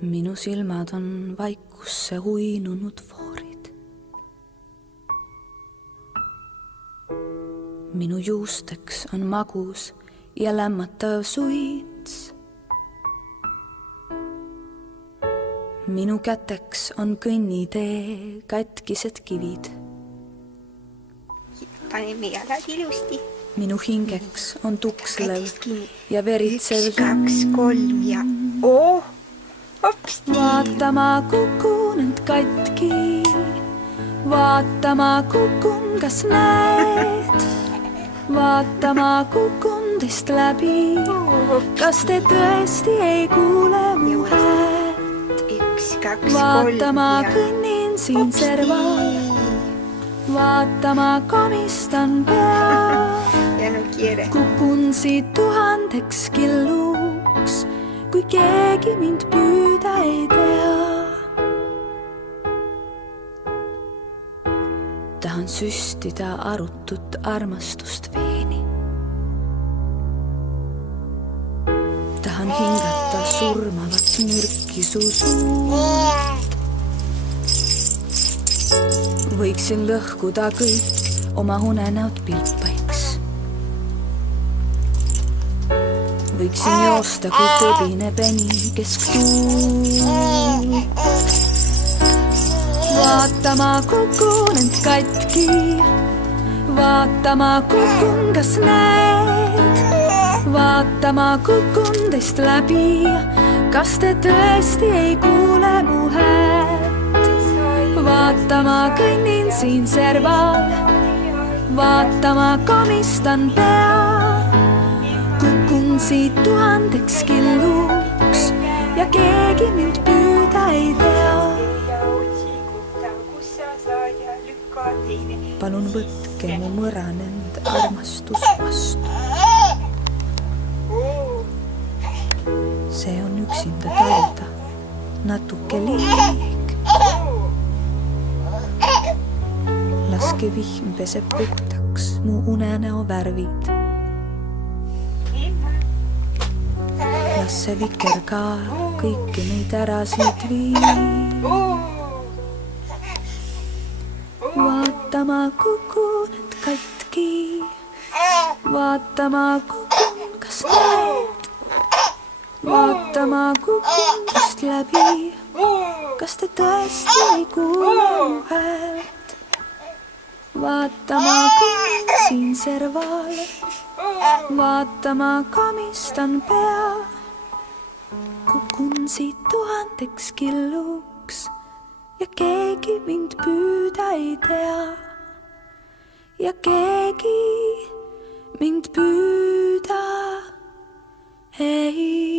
Minu silmad on vaikusse uinunud foorid. Minu juusteks on magus ja lämmatav suits. Minu käteks on kõnnitee katkised kivid. Paneme jalad ilusti. Minu hingeks on tukslev ja veritsev. 1, 2, 3 ja hops nii. Vaata ma kukun end katki. Vaata ma kukun, kas näed? Vaata ma kukun teist läbi. Kas te tõesti ei kuule mu häält? 1, 2, 3 Vaata ma ja kõnnin siin serval. Vaata ma komistan pea. ja no kiire. Kukun siit 1000 killuks, kui keegi mind püüda ei tea. Tahan süstida arutut armastust veeni. Tahan hingata surmavat mürki su suud. Võiksin lõhkuda kõik oma unenäod pilpaiks. Võiksin joosta kui tõbine peni kesktuul. Vaata ma kukun end katki. Vaata ma kukun, kas näed? Vaata ma kukun teist läbi. Kas te tõesti ei kuule mu häält? Vaata ma kõnnin siin serval. Vaata ma komistan pea. Kukun siit 1000 killuks ja keegi mind püüda ei tea. Palun võtke mu mõranend armastus vastu. See on üksinda talida natuke liig. Laske vihm peseb puhtaks mu unenäo värvid. Las see vikerkaar kõiki neid ära siit viib. Vaata ma kukun end katki. Vaata ma kukun, kas näed? Vaata ma kukun teist läbi. Kas te tõesti ei kuule mu häält? Vaata ma kõnnin siin serval. Vaata ma komistan pea. Kukun siit 1000 killuks ja keegi mind püüda ei tea. Ja keegi mind püüda ei